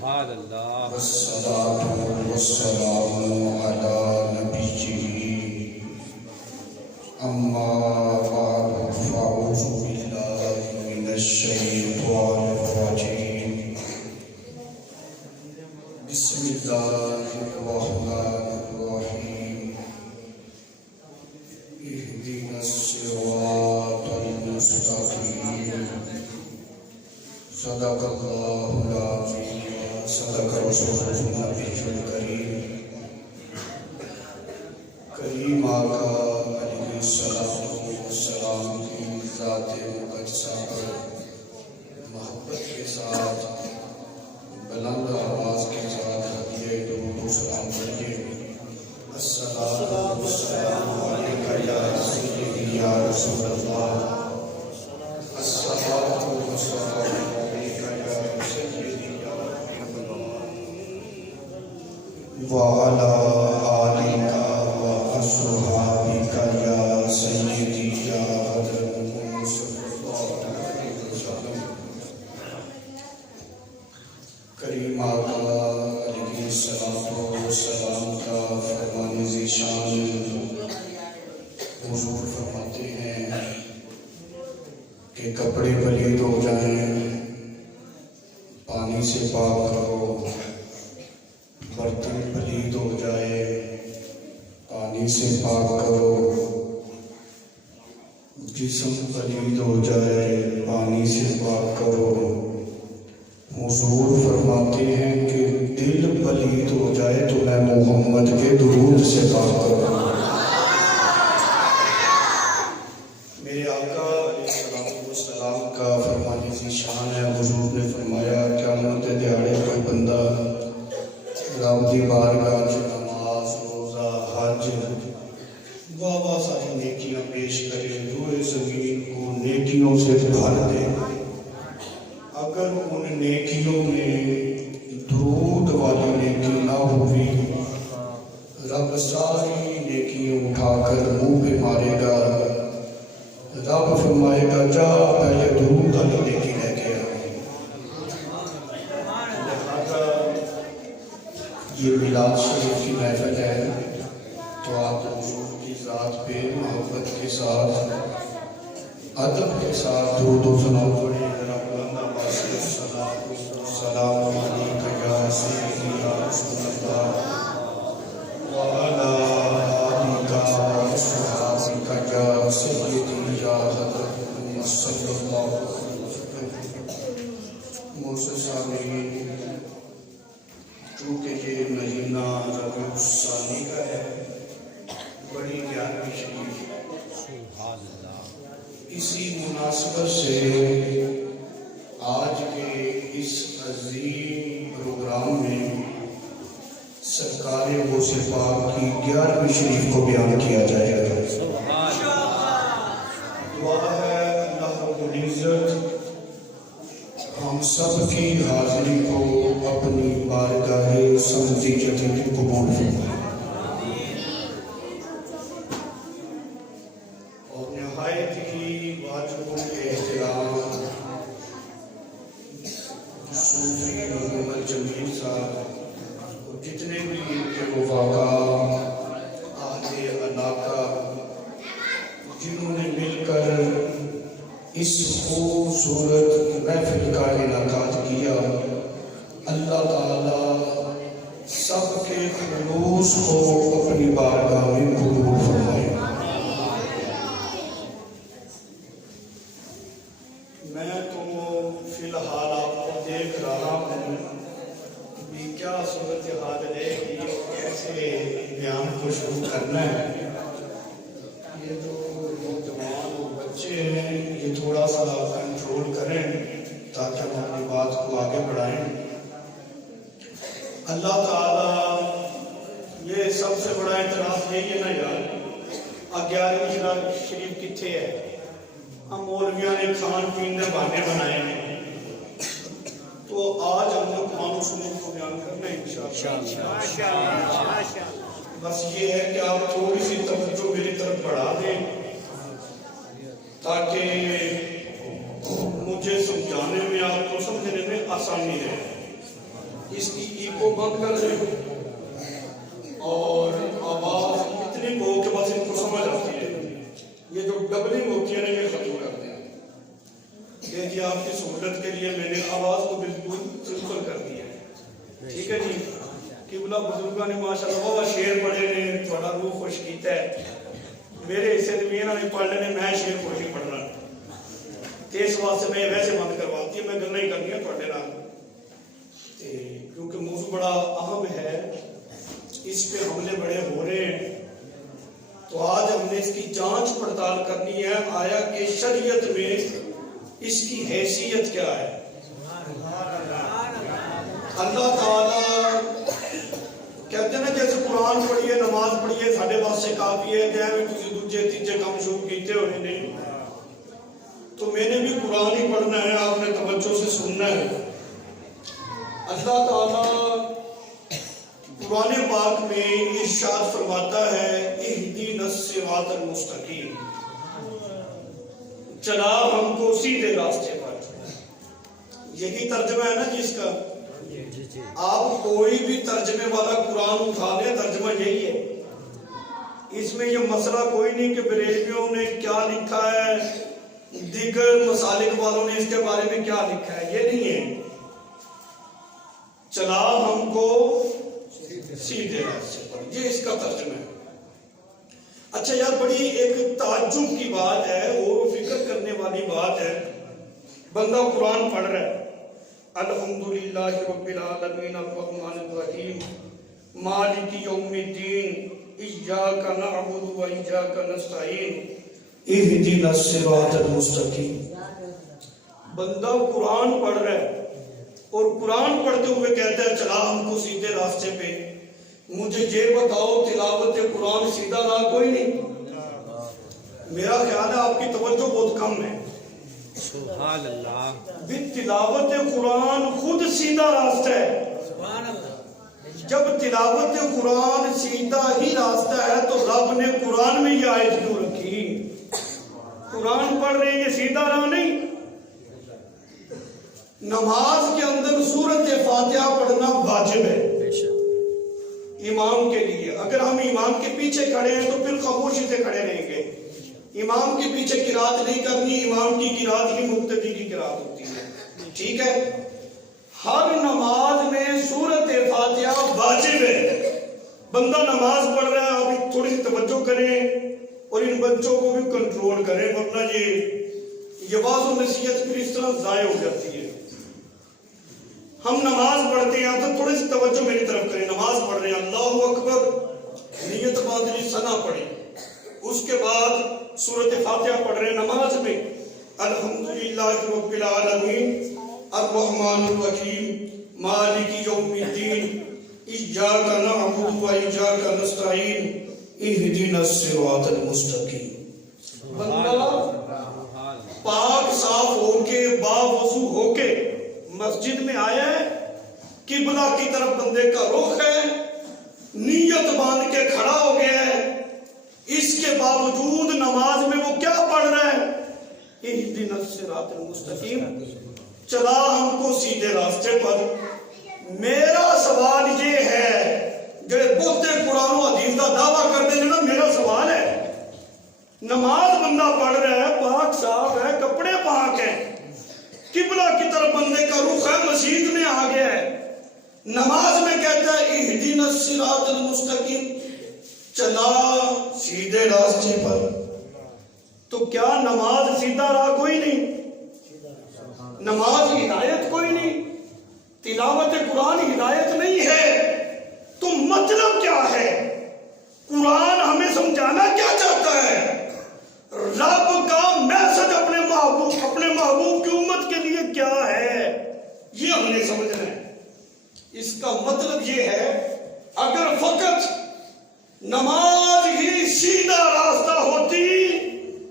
سبحان اللہ. والصلاة والسلام على نبيه أما بعد فأعوذ بالله من الشيطان الرجيم. بسم الله الرحمن الرحيم. اهدنا الصراط المستقيم. صدق الله العظيم صدق رسوله النبي الكريم. کریم آقا علیہ الصلوۃ والسلام کی ذات مقدسہ پر محبت کے ساتھ بلند آواز کے ساتھ ہدیہ درود و سلام پڑھیے. الصلاۃ والسلام علیک یا سیدی یا رسول اللہ. الصلاۃ والسلام علیک یا سیدی یا حبیب اللہ وعلی آلک وأصحابک یا سیدی یا حضرت صلی اللہ علیہ وسلم. کریم آقا علیہ الصلوۃ والسلام کا فرمان ذیشان حضور فرماتے ہیں کہ کپڑے پلید ہو جائیں پانی سے پاک کرو، برتن پلید ہو جائے پانی سے پاک کرو، جسم پلید ہو جائے پانی سے پاک کرو. حضور فرماتے ہیں کہ دل پلید ہو جائے تو میں محمد کے درود سے پاک کروں. میرے آقا علیہ السلام کا فرمان ذیشان ہے. حضور نے فرمایا قیامت دیہاڑے کوئی بندہ رب دی بارگاہ وچ نماز روزہ حج واہ ساری نیکیاں پیش کرے، روئے زمین کو نیکیوں سے بھر دے. اگر ان نیکیوں میں درود والی نیکی نہ ہوئی، رب ساری نیکیاں اٹھا کر منہ پہ مارے گا. رب فرمائے گا جا پہلے درود والی نیکی لے کے آ. لہذا یہ میلاد شریف کی محفل ہے تو آپ حضور کی ذات پہ محبت کے ساتھ ادب کے ساتھ درود و سلام پڑھیں. ذرا بلند آواز سے السلام علیک یا سیدی یا رسول اللہ وعلی آلک وصحبک یا سیدی یا حضرت صلی اللہ علیہ وسلم. معزز سامعین، چونکہ یہ مہینہ ربیع الثانی کا ہے، بڑی 11ویں شریف، سبحان اللہ. اسی مناسبت سے آج کے اس عظیم پروگرام میں سرکار غوث پاک کی 11ویں شریف کو بیان کیا جائے گا. دعا ہے اللہ رب العزت ہم سب کی حاضری کو اپنی بارگاہ سمجھی جدید قبول فرمائے. اور نہایت ہی واجب الاحترام صوفی محمد جمیل صاحب اور جتنے بھی ان کے رفقا اہل علاقہ جنہوں نے مل کر اس خوبصورت محفل کا انعقاد کیا، اللہ تعالی سب کے خلوص کو اپنی بارگاہ میں قبول فرمائے. میں تو فی الحال آپ کو دیکھ رہا ہوں بھی کیا صورتحال ہے کہ کیسے بیان کو شروع کرنا ہے. یہ جو نوجوان اور بچے ہیں یہ تھوڑا سا کنٹرول کریں تاکہ ہم اپنی بات کو آگے بڑھائیں. اللہ تعالیٰ یہ سب سے بڑا اعتراض یہی ہے نا یار، 11ویں شریف کتنے ہے؟ ہم مولویوں نے کھان پین کے بہانے بنائے ہیں. تو آج ہم نے قرآن و سنت کو بیان کرنا ہے انشاءاللہ. بس یہ ہے کہ آپ تھوڑی سی توجہ میری طرف بڑھا دیں تاکہ مجھے سمجھانے میں آپ کو سمجھنے میں آسانی ہے. اس کی ایکو بند کر دیں اور آواز اتنی کو کہ بس ان کو سمجھ آتی ہے. یہ جو ڈبلنگ ہوتی ہے نا یہ ختم کر دیں. یہ جی آپ کی سہولت کے لیے میں نے آواز کو بالکل سمپل کر دیا ہے. ٹھیک ہے جی. قبلہ بزرگاں نے ماشاءاللہ وہ شعر پڑھے نے تھوڑا روح خوش کیتا ہے. میرے حصے میں انہوں نے پڑھ لینے میں شعر کو نہیں پڑھنا تے اس واسطے میں ویسے بند کرواتی ہے. میں گل نہیں کرنی ہے تھوڑے نال کیونکہ موضوع بڑا اہم ہے. اس پہ حملے بڑے ہو رہے ہیں تو آج ہم نے اس کی جانچ پڑتال کرنی ہے. آیا کہ شریعت میں اس کی حیثیت کیا ہے. اللہ تعالیٰ کہتے ہیں نا جیسے قرآن پڑھیے نماز پڑھیے ساڈے واسطے کافی ہے. جائے تسی دوجے تیجے کام شروع کیتے ہوئے نہیں تو میں نے بھی قرآن ہی پڑھنا ہے. آپ نے توجہ سے سننا ہے. اللہ تعالیٰ قرآن پاک میں ارشاد فرماتا ہے اہدینا الصراط المستقیم، چلا ہم کو سیدھے راستے پر. یہی ترجمہ ہے نا جس کا. آپ کوئی بھی ترجمے والا قرآن اٹھا لیں ترجمہ یہی ہے. اس میں یہ مسئلہ کوئی نہیں کہ بریلویوں نے کیا لکھا ہے دیگر مسالک والوں نے اس کے بارے میں کیا لکھا ہے. یہ نہیں ہے. چلا ہم کو سیدھے راستے پر، یہ اس کا ترجمہ ہے. اچھا یار بڑی ایک تعجب کی بات ہے اور فکر کرنے والی بات ہے. بندہ قرآن پڑھ رہا ہے الحمدللہ رب العالمین الرحمن الرحیم مالک یوم الدین ایاک نعبد و ایاک نستعین اہدنا الصراط المستقیم. بندہ قرآن پڑھ رہا ہے اور قرآن پڑھتے ہوئے کہتا ہے چلا ہم کو سیدھے راستے پہ. مجھے یہ بتاؤ تلاوت قرآن سیدھا راہ کوئی نہیں؟ میرا خیال ہے آپ کی توجہ بہت کم ہے. سبحان اللہ. تلاوت قرآن خود سیدھا راستہ ہے. جب تلاوت قرآن سیدھا ہی راستہ ہے تو رب نے قرآن میں یہ آیت کیوں رکھی؟ قرآن پڑھ رہے ہیں یہ سیدھا راہ نہیں. نماز کے اندر سورۃ فاتحہ پڑھنا واجب ہے امام کے لیے. اگر ہم امام کے پیچھے کھڑے ہیں تو پھر خاموشی سے کھڑے رہیں گے. امام کے پیچھے قرات نہیں کرنی. امام کی قرات ہی مقتدی کی قرات ہوتی ہے. ٹھیک ہے. ہر نماز میں سورۃ فاتحہ واجب ہے. بندہ نماز پڑھ رہا ہے آپ تھوڑی سی توجہ کریں اور ان بچوں کو بھی کنٹرول کریں ورنہ یہ واضح و نصیحت پھر اس طرح ضائع ہو جاتی ہے. ہم نماز پڑھتے ہیں تو تھوڑی سی توجہ میری طرف کریں. نماز پڑھ رہے ہیں اللہ اکبر نیت باندھنی ثنا پڑھیں. اس کے بعد سورۃ فاتحہ پڑھ رہے ہیں نماز میں الحمدللہ رب العالمین الرحمن الرحیم مالک یوم الدین ایاک نعبد و ایاک نستعین اہدنا الصراط المستقیم. بندہ پاک صاف ہو کے باوضو ہو کے مسجد میں آیا ہے قبلہ کی طرف بندے کا رخ ہے نیت باندھ کے کھڑا ہو گیا ہے. اس کے باوجود نماز میں وہ کیا پڑھ رہا ہے اہدنا الصراط المستقیم چلا ہم کو سیدھے راستے پر. میرا سوال یہ ہے جو بہتے قرآن و حدیث کا دعویٰ کر دیں نا میرا سوال ہے نماز بندہ پڑھ رہا ہے پاک صاف ہے کپڑے پاک ہیں قبلہ کی طرف بندے کا رخ ہے مسجد میں آ گیا ہے نماز میں کہتا ہے اہدنا الصراط المستقیم چلا سیدھے راستے پر. تو کیا نماز سیدھا راہ کوئی نہیں؟ نماز ہدایت کوئی نہیں؟ تلاوت قرآن ہدایت نہیں ہے تو مطلب کیا ہے؟ قرآن ہمیں سمجھانا کیا چاہتا ہے؟ رب کا میسج اپنے محبوب کی امت کے لیے کیا ہے یہ ہم نے سمجھنا ہے. اس کا مطلب یہ ہے اگر فقط نماز ہی سیدھا راستہ ہوتی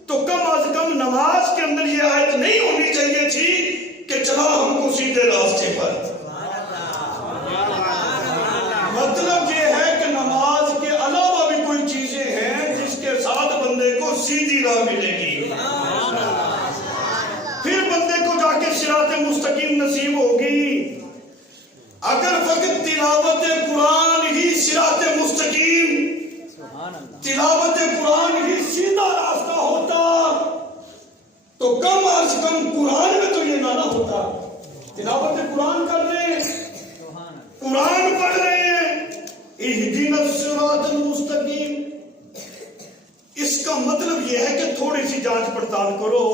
تو کم از کم نماز کے اندر یہ آیت نہیں ہونی چاہیے تھی کہ چلا ہم کو سیدھے راستے پر. مطلب یہ ہے کہ نماز کے علاوہ بھی کوئی چیزیں ہیں جس کے ساتھ بندے کو سیدھی راہ ملے گی پھر بندے کو جا کے صراط مستقیم نصیب ہوگی. اگر فقط تلاوت قرآن ہی صراط مستقیم، تلاوت قرآن ہی سیدھا راستہ ہوتا تو کم از کم قرآن میں تو یہ نہ ہوتا۔ تلاوت قرآن کر رہے ہیں، قرآن پڑھ رہے ہیں، اہدنا الصراط المستقیم، اس کا مطلب یہ ہے کہ تھوڑی سی جانچ پڑتال کرو،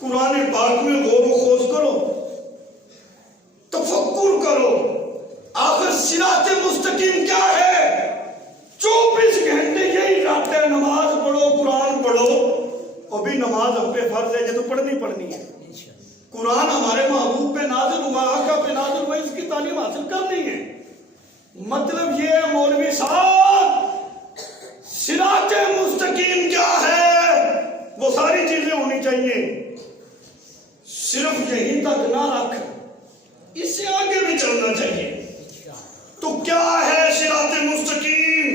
قرآن پاک میں غور و خوض کرو، تفکر کرو، آخر صراط مستقیم کیا ہے؟ 24 گھنٹے یہی رات ہے، نماز پڑھو، قرآن پڑھو، اور بھی نماز ہم پہ فرض ہے کہ تو پڑھنی ہے۔ قرآن ہمارے محبوب پہ نازل ہوا، آقا پہ نازل ہوا، اس کی تعلیم حاصل کرنی ہے۔ مطلب یہ ہے مولوی صاحب، صراط مستقیم کیا ہے وہ ساری چیزیں ہونی چاہیے، صرف یہی تک نہ رکھ، اس سے آگے بھی چلنا چاہیے۔ تو کیا ہے صراط مستقیم؟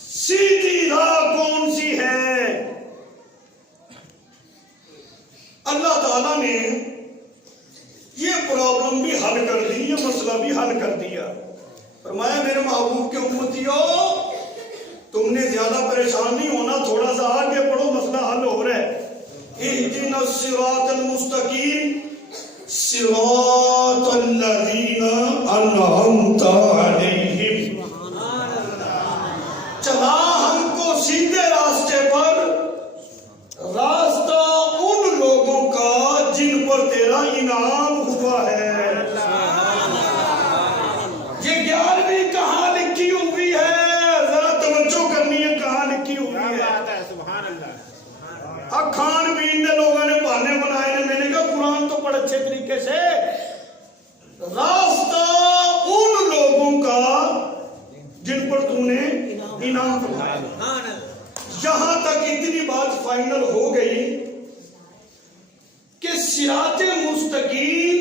سیدھی راہ کون سی ہے؟ اللہ تعالیٰ نے یہ پرابلم بھی حل کر دی، یہ مسئلہ بھی حل کر دیا۔ فرمایا میرے محبوب کے امتیو، تم نے زیادہ پریشان نہیں ہونا، تھوڑا سا آگے پڑھو، مسئلہ حل ہو رہا ہے۔ اہدنا الصراط المستقیم صراط الذین انعمت علیہم، چلا ہم کو سیدھے راستے پر، راستہ ان لوگوں کا جن پر تیرا انعام ہوا ہے۔ یہ 11ویں کہاں لکھی ہوئی ہے؟ ذرا توجہ کرنی ہے، کہاں لکھی ہوئی ہے؟ کھان پین نے لوگوں نے بہانے بنائے ہیں، میں نے کہا قرآن تو پڑھ اچھے طریقے سے، راستہ ان لوگوں کا جن پر تم نے انعام فرمایا۔ یہاں تک اتنی بات فائنل ہو گئی کہ صراط مستقیم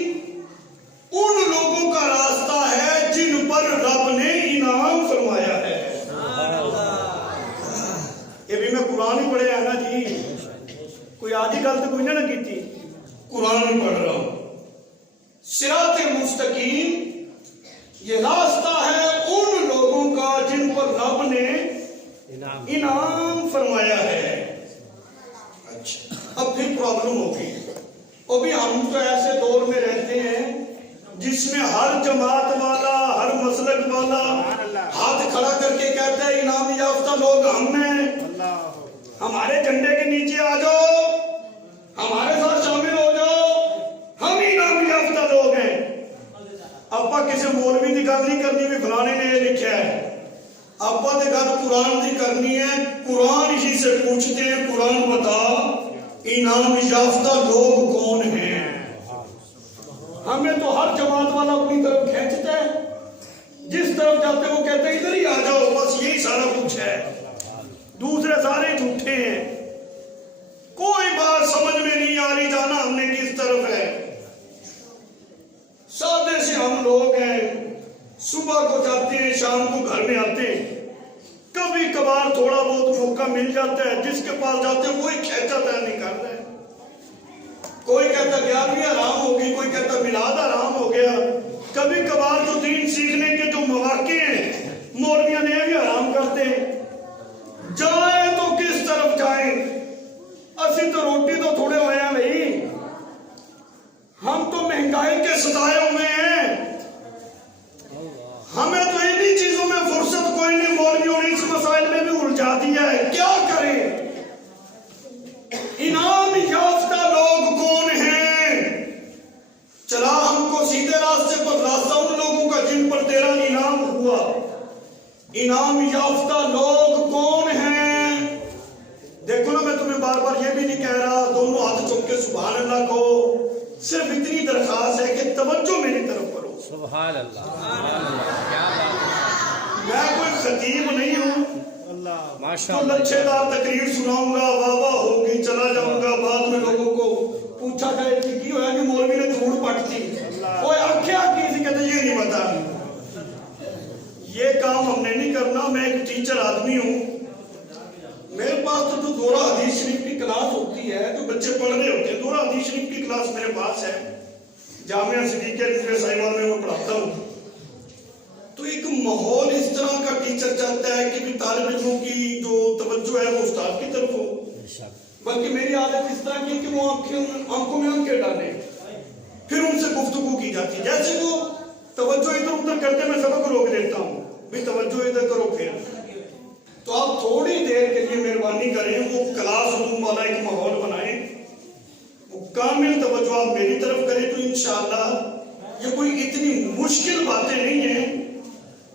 ان لوگوں کا راستہ ہے جن پر رب نے انعام فرمایا ہے۔ یہ بھی میں قرآن ہی پڑھے ہے نا جی، کوئی آدھی گل تو کوئی نہ کی تھی، قرآن ہی پڑھ رہا ہوں۔ صراط مستقیم یہ راستہ ہے ان لوگوں کا جن پر رب نے انعام فرمایا ہے۔ اچھا، اب پھر پرابلم ہوگی، ابھی ہم تو ایسے دور میں رہتے ہیں جس میں ہر جماعت والا، ہر مسلک والا ہاتھ کھڑا کر کے کہتا ہے انعام یافتہ لوگ ہم ہیں، ہمارے جھنڈے کے نیچے آ جاؤ، ہمارے ساتھ شامل ہو جاؤ، ہم انعام یافتہ لوگ ہیں۔ ابا کسی مولوی کی گل نہیں کرنی بھی فلانے نے یہ لکھا ہے، ابا تو گل قرآن کی کرنی ہے۔ قرآن ہی سے پوچھتے ہیں، قرآن بتا انعام یافتہ لوگ کون ہیں؟ ہمیں تو ہر جماعت والا اپنی طرف کھینچتا ہے، جس طرف جاتے وہ کہتے ہیں ادھر ہی آ جاؤ، بس یہی سارا کچھ ہے، دوسرے سارے جھوٹے ہیں، کوئی بات سمجھ میں نہیں آ رہی، جانا ہم نے کس طرف ہے۔ سادے سے ہم لوگ ہیں، صبح کو جاتے ہیں، شام کو گھر میں آتے ہیں، کبھی کبھار تھوڑا بہت موقع مل جاتا ہے، جس کے پاس جاتے ہیں وہی کھینچا طے نہیں کرتا ہے، کوئی کہتا 11ویں حرام ہوگی، کوئی کہتا میلاد حرام ہو گیا، کبھی کبھار جو دین سیکھنے کے جو مواقع ہیں مولویاں نے بھی حرام کرتے ہیں۔ جائیں تو کس طرف جائیں؟ اسی تو روٹی تو تھوڑے ہوئے ہیں بھائی، ہم تو مہنگائی کے ستائے ہوئے ہیں، ہمیں تو انہی چیزوں میں فرصت کوئی نہیں، مولویوں نے اس مسائل میں بھی الجھا دیا ہے، کیا کریں؟ انعام یافتہ لوگ کون ہیں؟ چلا ہم کو سیدھے راستے پر، راستہ ان لوگوں کا جن پر تیرا انعام ہوا۔ انعام یافتہ لوگ کون ہیں؟ دیکھو نا، میں تمہیں بار بار یہ بھی نہیں کہہ رہا دونوں ہاتھ چوک کے سبحان اللہ کہو، صرف اتنی درخواست ہے کہ توجہ میری طرف کرو۔ سبحان اللہ، کیا بات ہے، میں کوئی خطیب نہیں ہوں ماشاء تو اللہ، لچھے دار تقریر سناؤں گا، واہ واہ ہوگی، چلا جاؤں گا، بعد میں لوگوں کو پوچھا جائے کہ کی ہوا کہ مولوی نے دھوڑ پٹ دی، کوئی آنکھیں کسی کہتے یہ نہیں بتا۔ یہ کام ہم نے نہیں کرنا، میں ایک ٹیچر آدمی ہوں، میرے پاس تو دورہ حدیث شریف کی کلاس ہوتی ہے، جو بچے پڑھ رہے ہوتے ہیں، دورہ حدیث شریف کی کلاس میرے پاس ہے، جامعہ صدیقیہ رضویہ صاحبہ ہوں تو ایک ماحول اس طرح کا ٹیچر چاہتا ہے کہ طالب علموں کی جو توجہ ہے وہ استاد کی طرف ہو، بلکہ میری عادت اس طرح کی کہ وہ آنکھوں میں آنکھیں ڈالے، پھر ان سے گفتگو کی جاتی ہے۔ جیسے وہ توجہ ادھر ادھر کرتے میں سبق روک دیتا ہوں، بھی توجہ ادھر کرو، پھر تو آپ تھوڑی دیر کے لیے مہربانی کریں، وہ کلاس روم والا ایک ماحول بنائیں، وہ کامل توجہ آپ میری طرف کریں، تو انشاءاللہ یہ کوئی اتنی مشکل باتیں نہیں ہیں،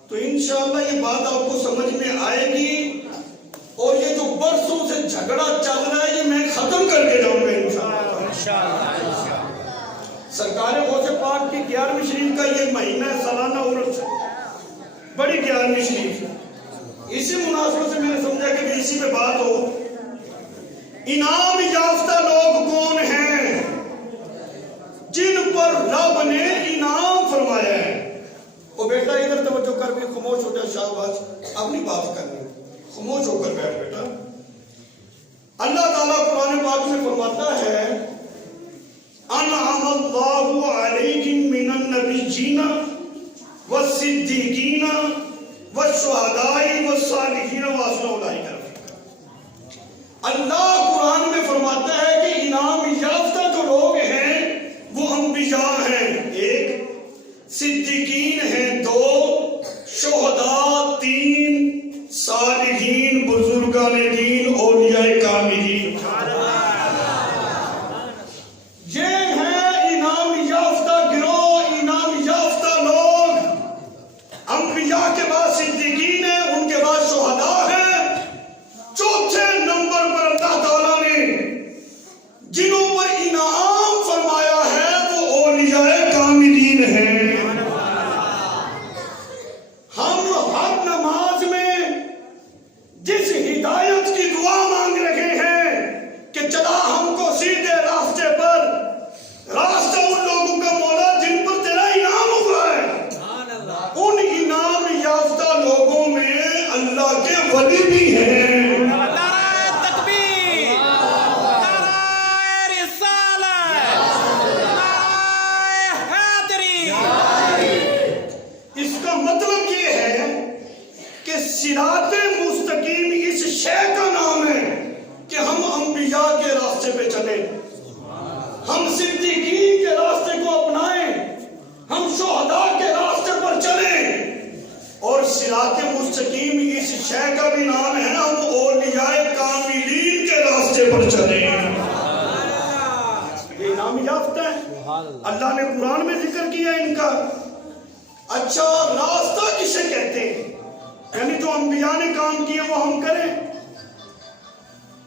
تو انشاءاللہ یہ بات آپ کو سمجھ میں آئے گی، اور یہ جو برسوں سے جھگڑا چل رہا ہے یہ میں ختم کر کے جاؤں گا انشاءاللہ۔ سرکار غوث پاک کی 11ویں شریف کا یہ مہینہ ہے، سالانہ عرس، بڑی 11ویں شریف، اسی مناسبت سے میں نے سمجھا کہ اسی پہ بات ہو۔ انعام یافتہ لوگ کون ہیں؟ جن پر رب نے انعام فرمایا ہے۔ او بیٹا ادھر توجہ کر، بھی خاموش ہو جا، شاباش، اپنی بات کرنی، خاموش ہو کر بیٹھ بیٹا۔ اللہ تعالیٰ قرآن پاک میں فرماتا ہے انعم اللہ علیہم من النبیین والصدیقین والشہداء والصالحین وحسن اولئک رفیقا۔ اللہ قرآن میں فرماتا ہے کہ انعام یافتہ جو لوگ ہیں وہ انبیاء ہیں 1، صدیقین ہیں 2، شہداء 3، صالحین بزرگان دین اولیاء کاملین۔ یہ ہیں انعام یافتہ گروہ، انعام یافتہ لوگ۔ انبیاء کے بعد صدیقین ہیں، ان کے بعد شہداء ہیں، چوتھے نمبر پر اللہ تعالیٰ نے جنہوں پر انعام فرمایا ہے وہ اولیاء کاملین ہیں۔ ہم ہر نماز میں جس ہدایت کی دعا مانگ رہے ہیں کہ چلا ہم کو سیدھے راستے پر، راستہ ان لوگوں کا مولا جن پر تیرا انعام ہوا ہے، ان انعام یافتہ لوگوں میں اللہ کے ولی بھی ہیں۔ اس کا مطلب یہ ہے کہ صراط مستقیم اس شے کا نام ہے کہ ہم انبیاء کے راستے پہ چلیں، ہم صدیقین کے راستے کو اپنائیں، ہم شہداء کے راستے پر چلیں، اور صراط مستقیم اس شے کا بھی نام ہے ہم اولیاء کاملین کے راستے پر چلیں۔ یہ نام یافتہ ہے، اللہ نے قرآن میں ذکر کیا ان کا۔ اچھا راستہ کسے کہتے ہیں؟ یعنی جو انبیاء نے کام کیے وہ ہم کریں،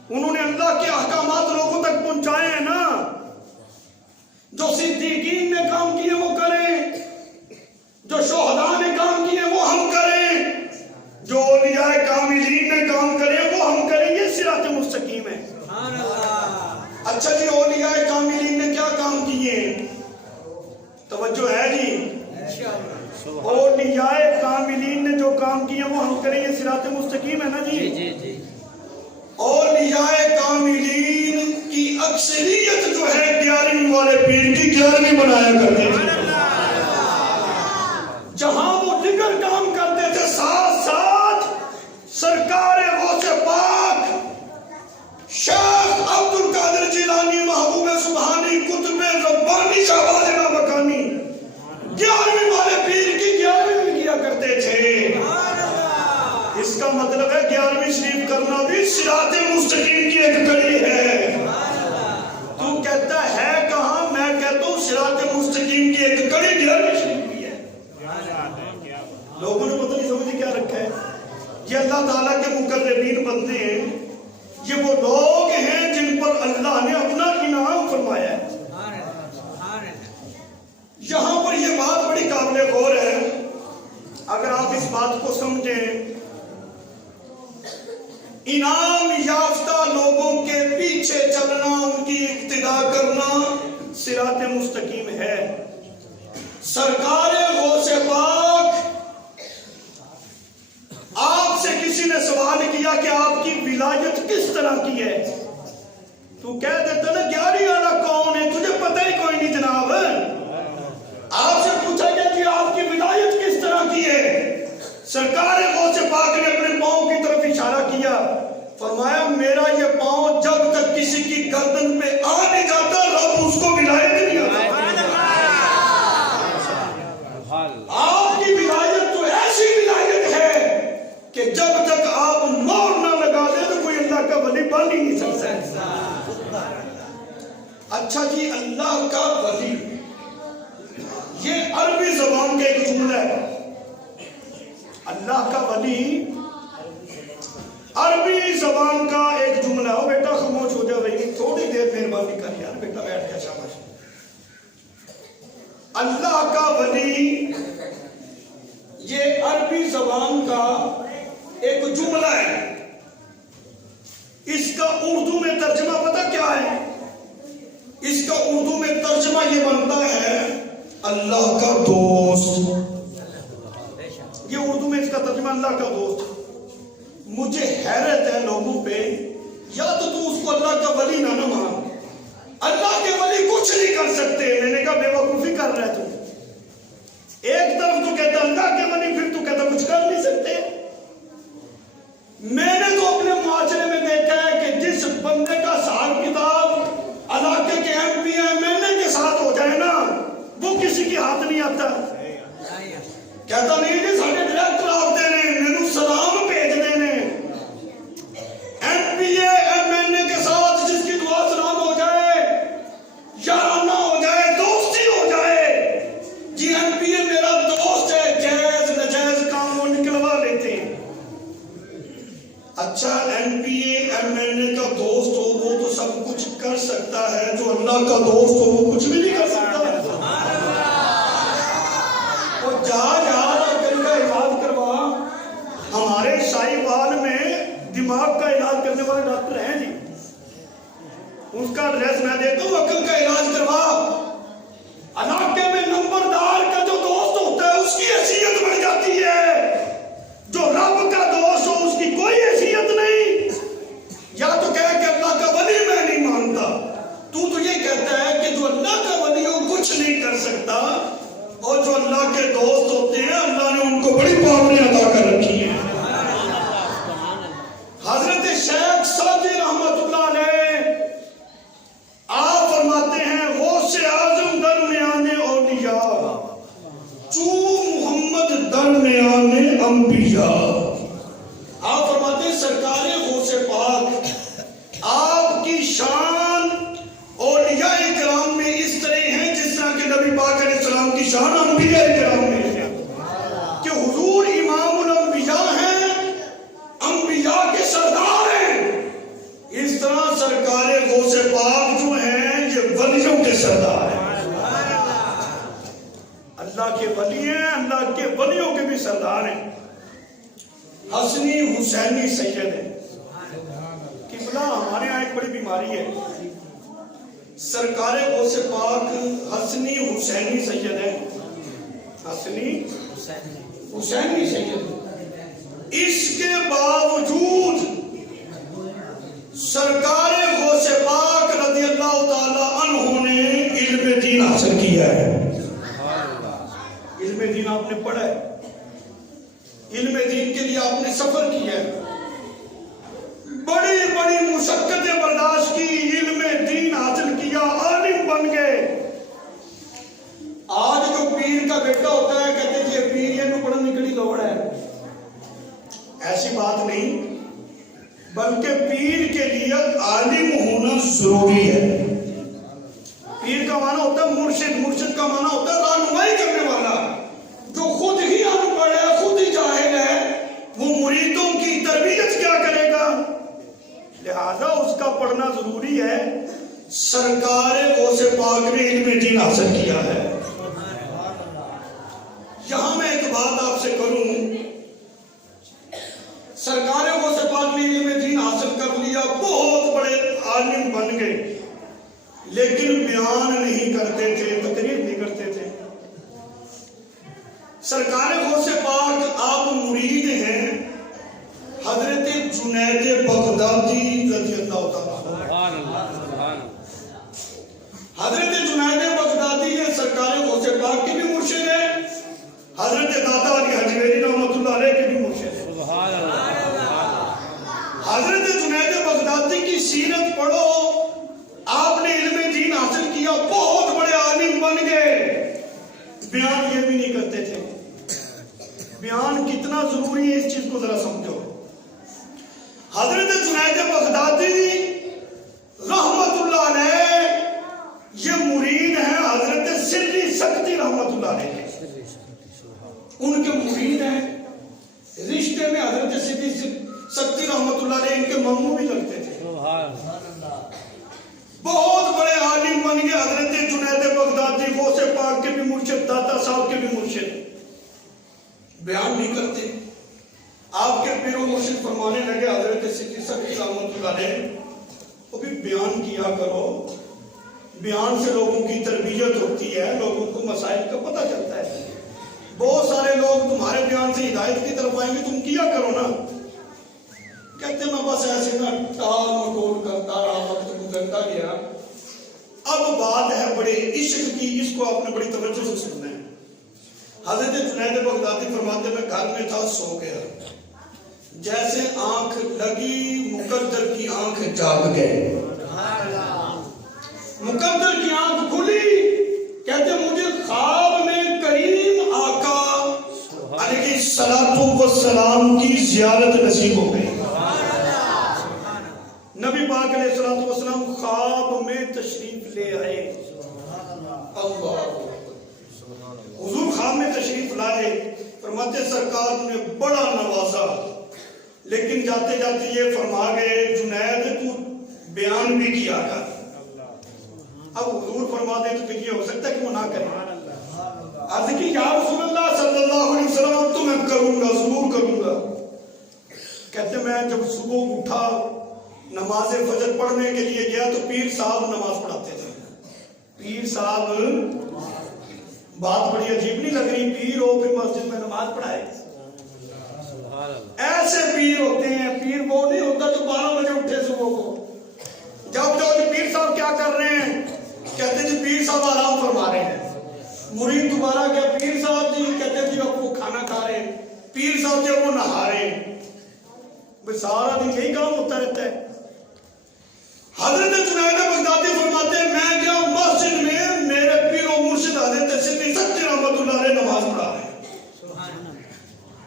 انہوں نے اللہ کے احکامات لوگوں تک پہنچائے ہیں نا، جو صدیقین نے کام کیے وہ کریں، جو شہداء نے کام کیے وہ ہم کریں، جو اولیاء کاملین نے کام کرے وہ ہم کریں، یہ صراط مستقیم ہے۔ اچھا جی اولیاء کاملین نے کیا کام کیے؟ توجہ ہے جی، اولیاء کاملین نے جو کام کیے وہ ہم کریں، یہ صراط مستقیم ہے نا جی۔ اولیاء کاملین کی اکثریت جو ہے 11ویں والے پیر کی 11ویں بنایا کرتے تھے، جہاں وہ ذکر کام کرتے تھے ساتھ ساتھ سرکار غوث پاک شیخ عبد القادر جیلانی محبوب سبحانی قطب ربانی شہباز بامکانی 11ویں والے پیر کی 11ویں میں کیا کرتے تھے۔ اس کا مطلب ہے 11ویں شریف کرنا بھی صراط مستقیم کی ایک کڑی ہے۔ تو کہتا ہے کہاں؟ میں کہتا ہوں صراط مستقیم کی ایک کڑی 11ویں شریف کی ہے۔ لوگوں نے پتہ نہیں سمجھ کیا رکھا ہے، یہ اللہ تعالیٰ کے مقربین بندے ہیں، یہ وہ لوگ ہیں جن پر اللہ نے اپنا انعام فرمایا ہے۔ یہاں پر یہ بات بڑی قابل غور ہے، اگر آپ اس بات کو سمجھیں، انعام یافتہ لوگوں کے پیچھے چلنا، ان کی اقتداء کرنا صراط مستقیم ہے۔ سرکار غوث پاک، آپ سے کسی نے سوال کیا کہ آپ کی ولایت کس طرح کی ہے، تو کہہ دیتا نا 11 والا کون ہے، تجھے پتہ ہی کوئی نہیں جناب۔ آپ سے پوچھا گیا کہ آپ کی سرکار غوث پاک نے اپنے پاؤں کی طرف اشارہ کیا، فرمایا میرا یہ پاؤں جب تک کسی کی گردن پہ آ نہیں جاتا رب اس کو ولایت نہیں آتا۔ آپ کی ولایت تو ایسی ولایت ہے کہ جب تک آپ مور نہ لگا دیں تو کوئی اللہ کا ولی بن ہی نہیں سکتا۔ اچھا جی، اللہ کا ولی یہ عربی زبان کا ایک جملہ ہے۔ اللہ کا ولی عربی زبان کا ایک جملہ ہے۔ بیٹا خاموش ہو جائے بھائی، تھوڑی دیر مہربانی کر یار، بیٹا بیٹھ گیا، شاباش۔ اللہ کا ولی یہ عربی زبان کا ایک جملہ ہے۔ اس کا اردو میں ترجمہ پتہ کیا ہے؟ اس کا اردو میں ترجمہ یہ بنتا ہے اللہ کا دوست۔ یہ اردو میں اس کا ترجمہ اللہ کا دوست۔ مجھے حیرت ہے لوگوں پہ، یا تو اس کو اللہ کا ولی نہ مان، اللہ کے ولی کچھ نہیں کر سکتے۔ میں نے کہا بے وقوفی کر رہا ہے تو، ایک طرف تو کہتا اللہ کے ولی، پھر تو کہتا کچھ کر نہیں سکتے۔ میں نے تو اپنے معاشرے میں دیکھا ہے کہ جس بندے کا حساب کتاب علاقے کے M P M L A کے ساتھ ہو جائے نا، وہ کسی کی ہاتھ نہیں آتا، کہتا نہیں جی سارے ڈائریکٹر آتے نے میرے سلام بھیج دینے۔ M P A M L A کے ساتھ جس کی دعا سلام ہو جائے، یارانہ ہو جائے، دوستی ہو جائے، جی ایم پی اے میرا دوست ہے، جائز نجائز کام وہ نکلوا لیتے ہیں۔ اچھا M P A M L A کا دوست ہو وہ تو سب کچھ کر سکتا ہے، جو اللہ کا دوست ہو وہ کچھ بھی نہیں کر سکتا۔ وہ جا دل کا علاج کروا، ہمارے سائیوال میں دماغ کا علاج کرنے والے ڈاکٹر ہیں جی، اس کا ایڈریس میں دیتا ہوں، عقل کا علاج کروا۔ علاقے میں نمبردار کا جو دوست ہوتا ہے اس کی حیثیت بڑھ جاتی ہے، جو رب کا دوست ہو اس کی کوئی حیثیت نہیں۔ یا تو کہے کہ اللہ کا ولی میں نہیں مانتا، تو یہ کہتا ہے کہ جو اللہ کا ولی ہو کچھ نہیں کر سکتا، اور جو اللہ کے دوست ہوتے ہیں اللہ نے ان کو بڑی پاوریاں عطا کر رکھی ہیں۔ حضرت شیخ سعدی رحمت اللہ علیہ آپ فرماتے ہیں غوث اعظم درمیان اولیاء، چو محمد درمیان انبیاء۔ آپ فرماتے ہیں سرکار غوث پاک آپ کی شان اولیاء کرام میں اس طرح ہیں جس طرح کہ نبی پاک علیہ السلام کی شان انبیاء کرام میں ہے، کہ حضور امام الانبیاء ہیں، انبیاء کے سردار ہیں۔ اس طرح سرکار غوث پاک جو ہیں یہ ولیوں کے سردار ہیں، اللہ کے ولی ہیں، اللہ کے ولیوں کے بھی سردار ہیں۔ حسنی حسینی سید ہیں۔ قبلہ ہمارے یہاں ایک بڑی بیماری ہے، سرکار غوث پاک حسنی حسینی سید ہیں، حسنی حسینی سید، اس کے باوجود سرکار غوث پاک رضی اللہ تعالی عنہ نے علم دین حاصل کیا ہے۔ علم دین آپ نے پڑھا ہے، علم دین کے لیے آپ نے سفر کیا ہے، بڑی بڑی مشقتیں برداشت کی، علم دین حاصل کیا، عالم بن گئے۔ آج جو پیر کا بیٹا ہوتا ہے کہتے ہیں یہ پیر یہ پڑھنے کی لوڑ ہے، ایسی بات نہیں، بلکہ پیر کے لیے عالم ہونا ضروری ہے۔ پیر کا معنی ہوتا ہے مرشد، مرشد کا معنی ہوتا ہے رہنمائی کرنے والا۔ جو خود ہی ان پڑھ ہے، خود ہی جاہل ہے، وہ مریدوں کی تربیت کیا کرے گا؟ لہذا اس کا پڑھنا ضروری ہے۔ سرکار غوث پاک نے علم دین حاصل کیا ہے۔ یہاں میں ایک بات آپ سے کروں، سرکار غوث پاک نے علم دین حاصل کر لیا، بہت بڑے عالم بن گئے، لیکن بیان نہیں کرتے تھے، تقریر نہیں کرتے تھے۔ سرکار غوث پاک آپ مرید ہیں حضرت جنید بغدادی رضی اللہ تعالیٰ۔ حضرت جنید بغدادی یہ سرکار غوث پاک کے بھی مرشد ہیں، حضرت داتا علی حجویری رحمۃ اللہ علیہ کے بھی مرشد ہیں. سبحان اللہ. حضرت جنید بغدادی کی سیرت پڑھو. آپ نے علم دین حاصل کیا, بہت بڑے عالم بن گئے. بیان یہ بھی نہیں کرتے تھے. بیان کتنا ضروری ہے اس چیز کو ذرا سمجھو. حضرت جنید بغدادی رحمت اللہ علیہ یہ مرید ہیں حضرت سری سکتی رحمت اللہ علیہ کے. ان کے مرید ہیں. رشتے میں حضرت سری سکتی رحمت اللہ علیہ ان کے ماموں بھی لگتے تھے. بہت بڑے عالم بن گئے حضرت جنید بغدادی. غوث پاک کے بھی مرشد, داتا صاحب کے بھی مرشد. بیان نہیں کرتے. آپ کے پیر و مرشد فرمانے لگے حضرت سری سکتی رحمت اللہ علیہ وہ بھی بیان کیا کرو. بیان سے لوگوں کی تربیت ہوتی ہے, لوگوں کو مسائل کا پتہ چلتا ہے. بہت سارے لوگ تمہارے بیان سے ہدایت کی طرف آئیں گے, تم کیا کرو نا. کہتے میں بس ایسے نہ ٹال مٹول کرتا رہا, وقت گزرتا گیا. اب بات ہے بڑے عشق کی, اس کو آپ نے بڑی توجہ سے سننا ہے. حضرت جنید بغدادی فرماتے میں گھر میں تھا, سو گیا. جیسے آنکھ لگی مقدر کی آنکھ جاگ گئے. مقدر کی آنکھ کھلی, کہتے مجھے خواب میں کریم آقا علیہ الصلوۃ والسلام کی زیارت نصیب ہو گئی. نبی پاک علیہ الصلوۃ والسلام خواب میں تشریف لے آئے. اللہ حضور خواب میں تشریف لائے. فرماتے سرکار نے بڑا نوازا, لیکن جاتے جاتے یہ فرما گئے جنید تو بیان بھی کیا کر. اب حضور فرما دے تو پھر یہ ہو سکتا ہے کہ وہ نہ کریں. عرض کی یا رسول اللہ صلی اللہ علیہ وسلم اب تو میں کروں گا, ضرور کروں گا. کہتے میں جب صبح اٹھا نماز فجر پڑھنے کے لیے گیا تو پیر صاحب نماز پڑھاتے تھے. پیر صاحب, بات بڑی عجیب نہیں لگ رہی؟ پیر ہو پھر مسجد میں نماز پڑھائے. ایسے پیر ہوتے ہیں. پیر وہ نہیں ہوتا جو 12 بجے اٹھے صبح کو. جب جو پیر صاحب کیا کر رہے ہیں, کہتے جی پیر صاحب آرام فرما رہے ہیں. مرید دوبارہ کیا پیر صاحب جی, کہتے جی اب وہ کھانا کھا رہے ہیں. پیر صاحب جی وہ نہا رہے ہیں. سارا دن یہی کام ہوتا رہتا ہے. حضرت جنید بغدادی فرماتے ہیں میں گیا مسجد میں, میرے پیر و مرشد حضرت سری سکتی رحمت اللہ علیہ نماز پڑھا رہے ہیں.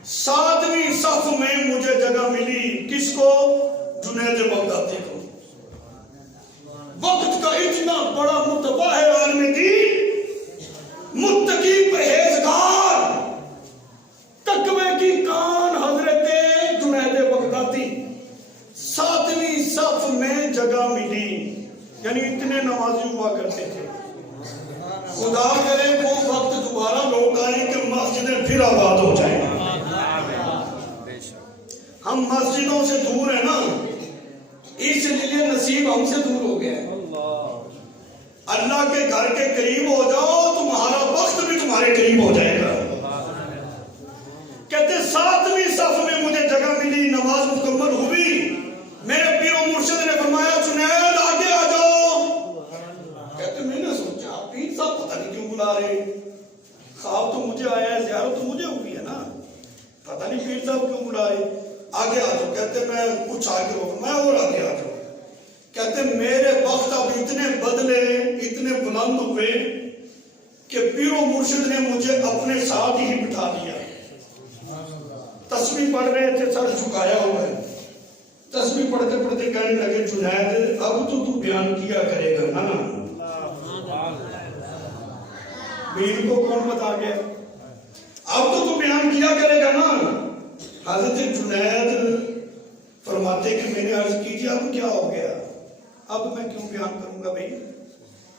7ویں صف میں مجھے جگہ ملی. کس کو؟ جنید بغدادی کو. وقت کا اتنا بڑا متباہر عالم دین, متقی پرہیزگار, تقوی کی کان حضرت جنید بغدادی. 7ویں صف میں جگہ ملی. یعنی اتنے نمازی ہوا کرتے تھے. خدا کرے وہ وقت دوبارہ لوٹ آئے کہ مسجدیں پھر آباد ہو جائیں. ہم مسجدوں سے دور ہیں نا, اس لیے نصیب ہم سے دور ہو گیا ہے. اللہ کے گھر کے قریب ہو جاؤ, تمہارا وقت بھی تمہارے قریب ہو جائے گا. کہتے 7ویں صف میں مجھے جگہ ملی, نماز مکمل ہوئی. میرے پیر و مرشد نے فرمایا جنید آگے آ جاؤ. کہتے میں نے سوچا پیر صاحب پتہ نہیں کیوں بلا رہے, خواب تو مجھے آیا ہے, زیارت تو مجھے ہوئی ہے نا, پتہ نہیں پیر صاحب کیوں بلا رہے. آگے آ جاؤ. کہتے میں کچھ آگے ہو, میں اور آگے آ جاؤ. کہتے میرے وقت اب اتنے بدلے, اتنے بلند ہوئے کہ پیر و مرشد نے مجھے اپنے ساتھ ہی بٹھا دیا. تسبیح پڑھ رہے تھے, سر جھکایا ہوا ہے. تسبیح پڑھتے پڑھتے کہنے لگے جنید اب تو بیان کیا کرے گا نا. بین کو کون بتا گیا, اب تو بیان کیا کرے گا نا. حضرت جنید فرماتے کہ میں نے عرض کیجیے اب کیا ہو گیا, اب میں کیوں بیان کروں گا بھائی.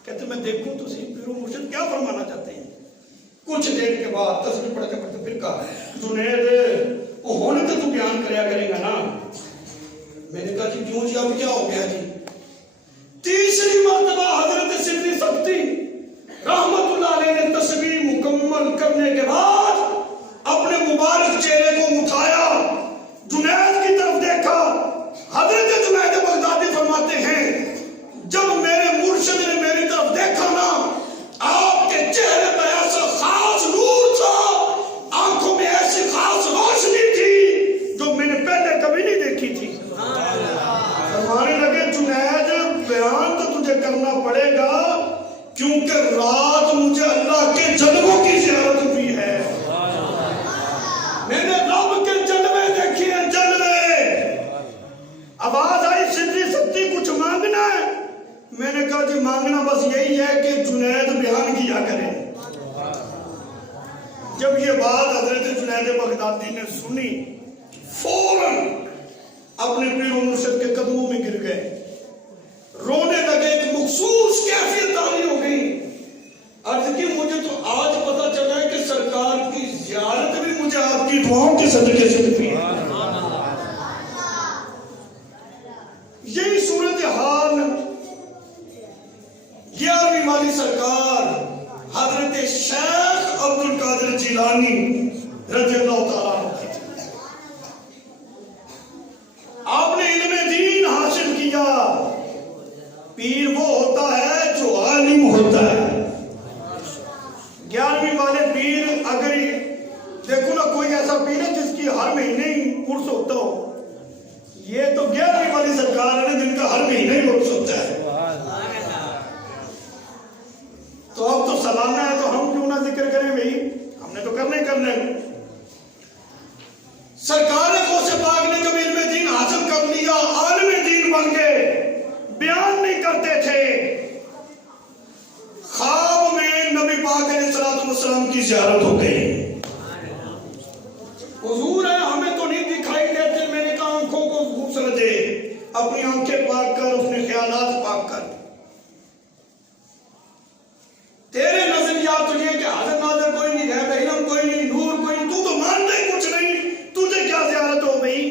کہتے میں دیکھوں تو صحیح پیر و مرشد کیا فرمانا چاہتے ہیں. کچھ دیر کے بعد تسبیح پڑھتے پڑھتے پھر کہا جنید وہ ہونے تو بیان کریا کرے گا نا. میں نے کہا جی کیوں جی, اب کیا ہو گیا جی. تیسری مرتبہ حضرت سری سکتی رحمت اللہ علیہ نے تسبیح مکمل کرنے کے بعد اپنے مبارک چہرے کو اٹھایا, جنید کی طرف دیکھا. حضرت جنید بغدادی فرماتے ہیں جب میرے مرشد نے میری طرف دیکھا نا, آپ کے چہرے پہ ایسا خاص نور تھا, جب یہ بات حضرت جنید بغدادی نے سنی فوراً اپنے پیر و مرشد کے قدموں میں گر گئے، رونے لگے، ایک مخصوص کیفیت تاری ہو گئی۔ عرض کی مجھے تو آج پتا چلا ہے کہ سرکار کی زیارت بھی مجھے آپ کی دعاؤں کے صدقے سے ملی ہے۔ یہی صورتحال 11ویں والی سرکار حضرت شیخ عبد القادر جیلانی رضی اللہ تعالیٰ عنہ کی تھی۔ آپ نے علم دین حاصل کیا۔ پیر وہ ہوتا ہے جو عالم ہوتا ہے۔ 11ویں والے پیر، اگر دیکھو نا کوئی ایسا پیر ہے جس کی ہر مہینے ہی عرس ہوتا ہو، یہ تو 11ویں والی سرکار ہے جن کا ہر مہینے ہی عرس ہوتا ہے۔ تو اب تو سالانہ ہے تو ہم کیوں نہ ذکر کریں بھائی، ہم نے تو کرنے سرکار نے غوث پاک نے کبھی علم دین حاصل کر لیا، عالم دین بن گئے، بیان نہیں کرتے تھے۔ خواب میں نبی پاک علیہ السلام کی زیارت ہو گئی۔ حضور ہے، ہمیں تو نہیں دکھائی دیتے، میں نے کہا آنکھوں کو غسل دے، اپنی آنکھیں پاک کر، اپنے خیالات پاک کر۔ تیرے نظریات تجھے کہ حضرت ناظر کوئی نہیں، غیب علم کوئی نہیں، نور کوئی نہیں، تو تو مانتا ہی کچھ نہیں، تجھے کیا زیارت ہو گئی؟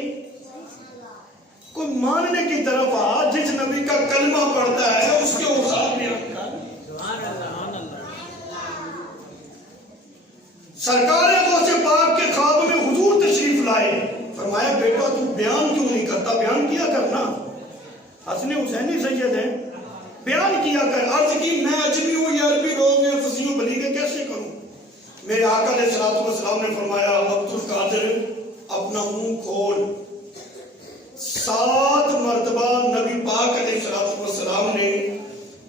کوئی ماننے کی طرف آ، جس نبی کا کلمہ پڑھتا ہے اس کے اوصاف بیان کر۔ سرکار غوث پاک کے خواب میں حضور تشریف لائے، فرمایا بیٹا تو بیان کیوں نہیں کرتا؟ بیان کیا کرنا، حسن حسینی سید ہے، بیان کیا کر۔ عرض کی میں عجمی ہوں، یہ عربی لوگ ہیں، فصیح و بلیغ کیسے کروں؟ میرے آقا علیہ السلام نے فرمایا عبد القادر اپنا منہ کھول۔ 7 مرتبہ نبی پاک علیہ السلام نے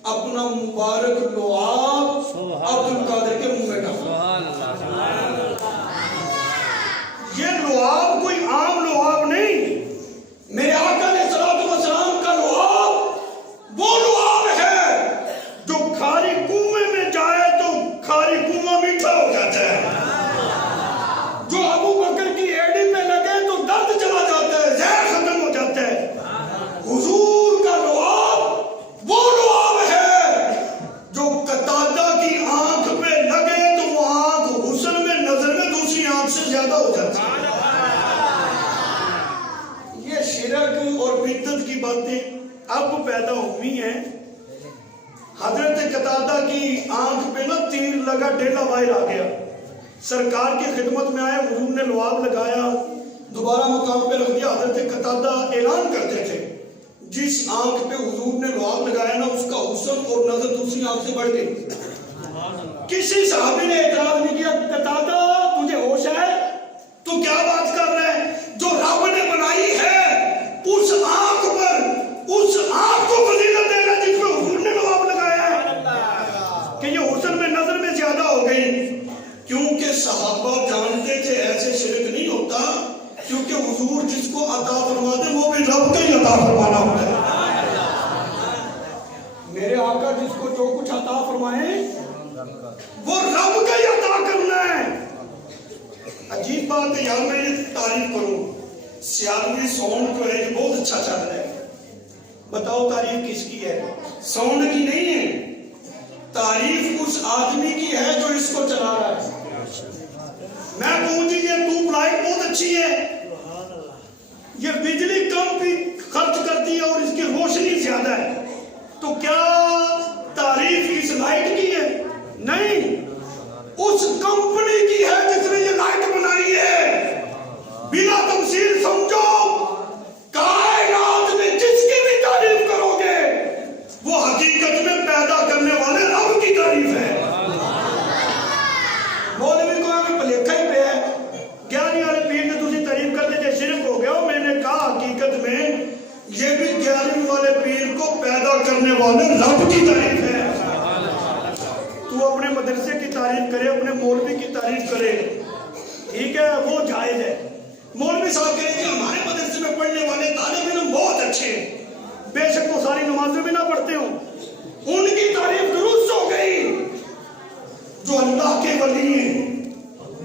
اپنا مبارک لعاب عبد القادر کے منہ میں ڈالا۔ یہ لعاب کوئی عام لعاب نہیں، میرے آقا علیہ السلام کا لعاب وہ لعاب ہے جو کھاری کنویں میں جائے تو کھاری کنواں میٹھا ہو جاتا ہے، جو ابو بکر کی ایڑی میں لگے تو درد چلا جاتا ہے، زہر ختم ہو جاتا ہے۔ حضور کا لعاب وہ لعاب ہے جو قتادہ کی آنکھ پہ لگے تو وہ آنکھ حسن میں، نظر میں دوسری آنکھ سے زیادہ ہو جاتا ہے۔ یہ شرک اور بدعت کی باتیں اب پیدا ہوئی ہیں۔ حضرت قتادہ کی آنکھ پہ نا تیر لگا، ڈیلا باہر آ گیا، سرکار کی خدمت میں آئے، حضور نے لعاب لگایا، دوبارہ مقام پہ رکھ دیا۔ حضرت قتادہ اعلان کرتے تھے جس آنکھ پہ حضور نے لعاب لگایا نا اس کا حسن اور نظر دوسری آنکھ سے بڑھ گئی۔ کسی صحابی نے اعتراض نہیں کیا، قتادہ تجھے ہوش ہے؟ تو کیا بات کر رہے ہیں؟ جو رب نے بنائی ہے اس آنکھ پر، اس آنکھ کو فضیلت دینا جس میں حضور نے لعاب لگایا ہے کہ یہ حسن میں، نظر میں زیادہ ہو گئی۔ کیونکہ صحابہ جانتے تھے ایسے شرک نہیں ہوتا، کیونکہ حضور جس کو عطا فرماتے وہ بھی رب کا ہی عطا فرمانا ہوتا ہے۔ میرے آقا جس کو جو کچھ عطا فرمائیں وہ رب کا ہی عطا کرنا ہے۔ عجیب بات ہے یار، میں یہ تعریف کروں، سیالوی ساؤنڈ جو ہے یہ بہت اچھا چل رہا ہے، بتاؤ تعریف کس کی ہے؟ ساؤنڈ کی نہیں ہے، تعریف اس آدمی کی ہے جو اس کو چلا رہا ہے۔ میں کہوں جی یہ ٹیوب لائٹ بہت اچھی ہے، یہ بجلی کم بھی خرچ کرتی ہے اور اس کی روشنی زیادہ ہے، تو کیا تعریف اس لائٹ کی ہے؟ نہیں، اس کمپنی کی ہے جس نے یہ لائٹ بنائی ہے۔ بلا تفصیل سمجھو، کائنات میں جس کی بھی تعریف کرو گے وہ حقیقت میں پیدا کرنے والے رب کی تعریف ہے۔ مولوی کو ہمیں بھلیکا ہی پہ ہے، گیانی والے پیر نے دوسری تعریف کر دے شرک ہو گیا، میں نے کہا حقیقت میں یہ بھی گیانی والے پیر کو پیدا کرنے والے رب کی تعریف ہے۔ تو اپنے مدرسے کی تعریف کرے، اپنے مولوی کی تعریف کرے، ٹھیک ہے، وہ جائز ہے۔ مولوی صاحب کہتے ہیں ہمارے مدرسے میں پڑھنے والے طالب علم بہت اچھے ہیں، بے شک وہ ساری نمازیں بھی نہ پڑھتے ہوں، ان کی تعریف درست ہو گئی۔ جو اللہ کے ولی ہیں،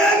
1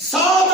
7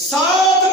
7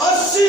80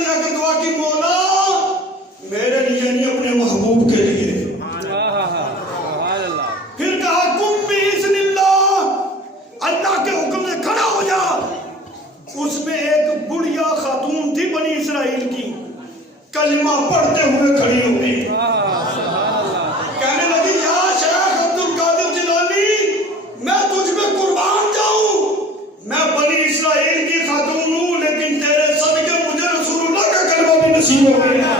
میں جا کر دعا کی مولا میرے لیے نہیں اپنے محبوب کے لیے. پھر کہا کم بِإِذْنِ اللَّهِ اللہ کے حکم سے کھڑا ہو جا. اس میں ایک بڑھیا خاتون تھی بنی اسرائیل کی, کلمہ پڑھتے ہوئے کھڑی ہو گئی. کہنے لگی یا شیخ عبد القادر جیلانی میں تجھ پہ قربان جاؤں, میں بنی اسرائیل کی خاتون ہوں لیکن تیرے صدقے مجھے رسول اللہ کا کلمہ بھی نصیب ہو گیا.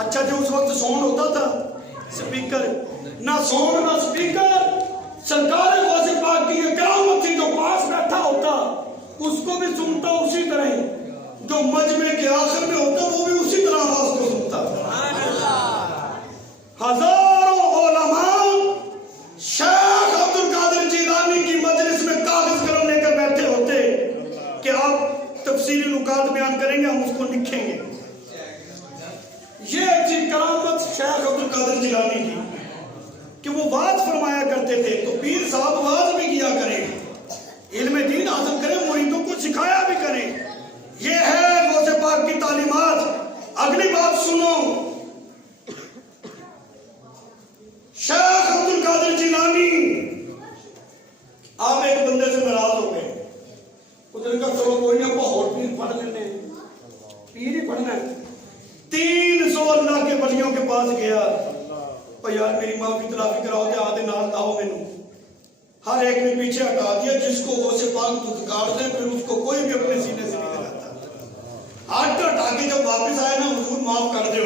اچھا جو اس وقت ساؤنڈ ہوتا تھا سپیکر, نہ ساؤنڈ نہ سپیکر, سرکار غوث پاک کی یہ کرامت تھی. جو پاس بیٹھا ہوتا اس کو بھی سنتا اسی طرح, جو مجمع کے آخر میں ہوتا وہ بھی اسی طرح آواز کو سنتا. ہزاروں علماء شیخ عبد القادر جیلانی کی مجلس میں کاغذ قلم لے کر بیٹھے ہوتے کہ آپ تفصیلی نکات بیان کریں گے, ہم اس کو لکھیں گے. یہ تھی کرامت شیخ عبد القادر جیلانی کی کہ وہ واعظ فرمایا کرتے تھے تو پیر صاحب واعظ بھی کیا کریں, علم دین حاصل کریں, مریدوں کو سکھایا بھی کریں. یہ ہے غوث پاک کی تعلیمات. اگلی بات سنو, شیخ عبد القادر جیلانی آپ ایک بندے سے ناراض ہو گئے. ادھر کا چلو کوئی نہیں, آپ اور پیر پڑھ لینے, پیر ہی پڑھنا ہے. 300 اللہ کے ولیوں کے پاس گیا, اور یار میری معافی تلافی کراؤ دے, آدھے نال لاؤ مینوں. ہر ایک نے پیچھے ہٹا دیا, جس کو غوث پاک دھتکار دے پھر اس کو کوئی بھی اپنے سینے سے نہیں دلاتا. ہاتھ ہٹا کے جب واپس آئے نا حضور معاف کر دو,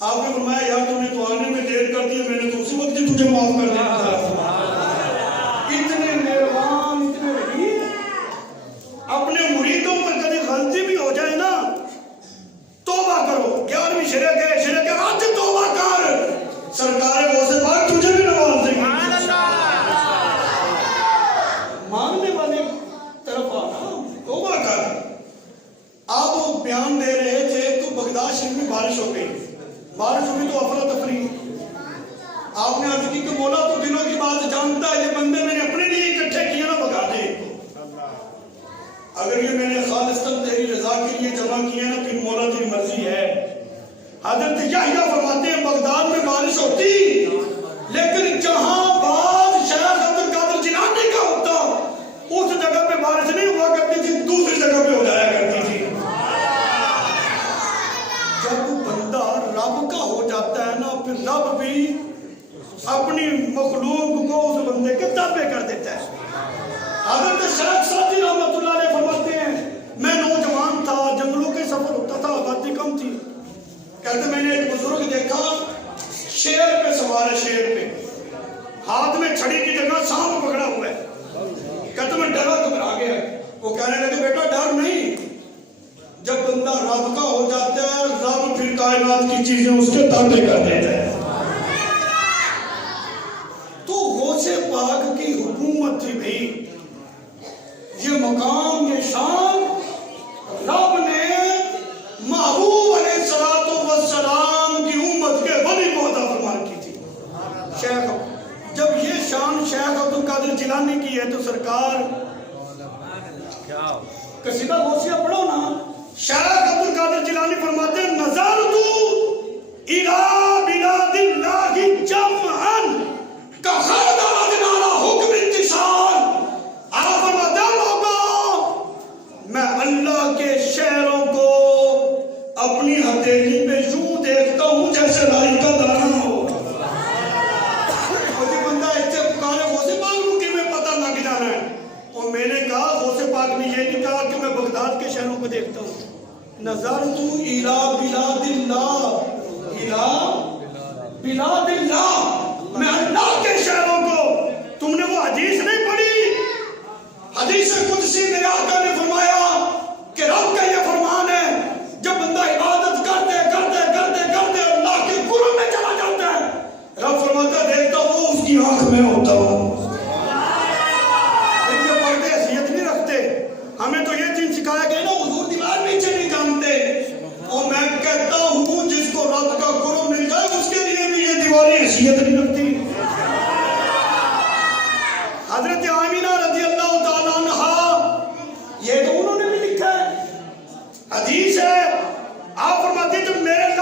آپ نے فرمایا یار تم نے تو آنے میں دیر کر دی, میں نے تو اسی وقت ہی تجھے معاف کر دیا. اتنے مہربان, اتنے رحیم. اپنے مریدوں پر کبھی غلطی بھی ہو جائے نا توبہ کرو. 11ویں شرک ہے آج توبہ کر, سرکار غوث پاک تجھے بھی نواز دیں گے. مانگنے والے طرف آنا, توبہ کر. آپ وہ بیان دے رہے تھے تو بغداد شریف میں بارش ہو گئی. بارش ہوئی تو افراتفری. آپ نے عرض کی کہ مولا تو دنوں کی بات جانتا ہے, یہ بندے میں نے اپنے لیے اکٹھے کیے نا بگا دے. اگر یہ میں نے خالصتاً تیری رضا کے لیے جمع کیے نا پھر مولا تیری مرضی ہے. حضرت یحییٰ فرماتے ہیں بغداد میں بارش ہوتی لیکن جہاں باز شیخ عبد القادر جیلانی کا ہوتا اس جگہ پہ بارش نہیں ہوا کرتی تھی, دوسری جگہ پہ ہو جایا کرتی تھی. جب بندہ رب کا ہو جاتا ہے نا پھر رب بھی اپنی مخلوق کو اس بندے کے تابع کر دیتا ہے. حضرت شیخ سعدی رحمۃ اللہ علیہ فرماتے ہیں میں نوجوان تھا, جنگلوں کے سفر ہوتا تھا, آبادی کم تھی. کہتے میں نے ایک بزرگ دیکھا شیر پہ سوار ہے, شیر پہ ہاتھ میں چھڑی کی جگہ سانپ پکڑا ہوا ہے. کہتے میں ڈرا گھبرا گیا. وہ کہنے لگے بیٹا ڈر نہیں, جب بندہ رب کا ہو جاتا ہے رب پھر کائنات کی چیزیں اس کے تابع کر دیتا ہے. تو غوث پاک کی حکومت تھی بھائی, یہ مقام یہ شان رب نے محبوب علیہ السلام کی امت کے ولی کو عطا فرما کی تھی. شیخ جب یہ شان شیخ عبد القادر جیلانی کی ہے تو سرکار قصیدہ غوثیہ پڑھو نا. شیخ عبد القادر جیلانی فرماتے ہیں نظرت الی بلاد اللہ جمعا کخردل ادنیٰ حکم انتصال. آپ فرماتے ہیں لوگوں میں اللہ کے شہروں کو اپنی ہتھیلی پہ یوں دیکھتا ہوں جیسے رائی کا دانہ ہو. مجھے بندہ ایسے پکارے غوث پاک کو کہ میں پتہ لگ جانا ہے. اور میں نے کہا غوث پاک نے یہ نہیں کہا کہ میں بغداد کے شہروں کو دیکھتا ہوں. نظرت الی بلاد اللہ, الی بلاد اللہ, میں اللہ کے شہروں کو. تم نے وہ حدیث نہیں پڑھی, حدیث قدسی میرے آقا نے فرمایا کہ رب کا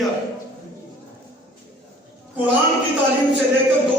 کیا۔ قرآن کی تعلیم سے لے کر دو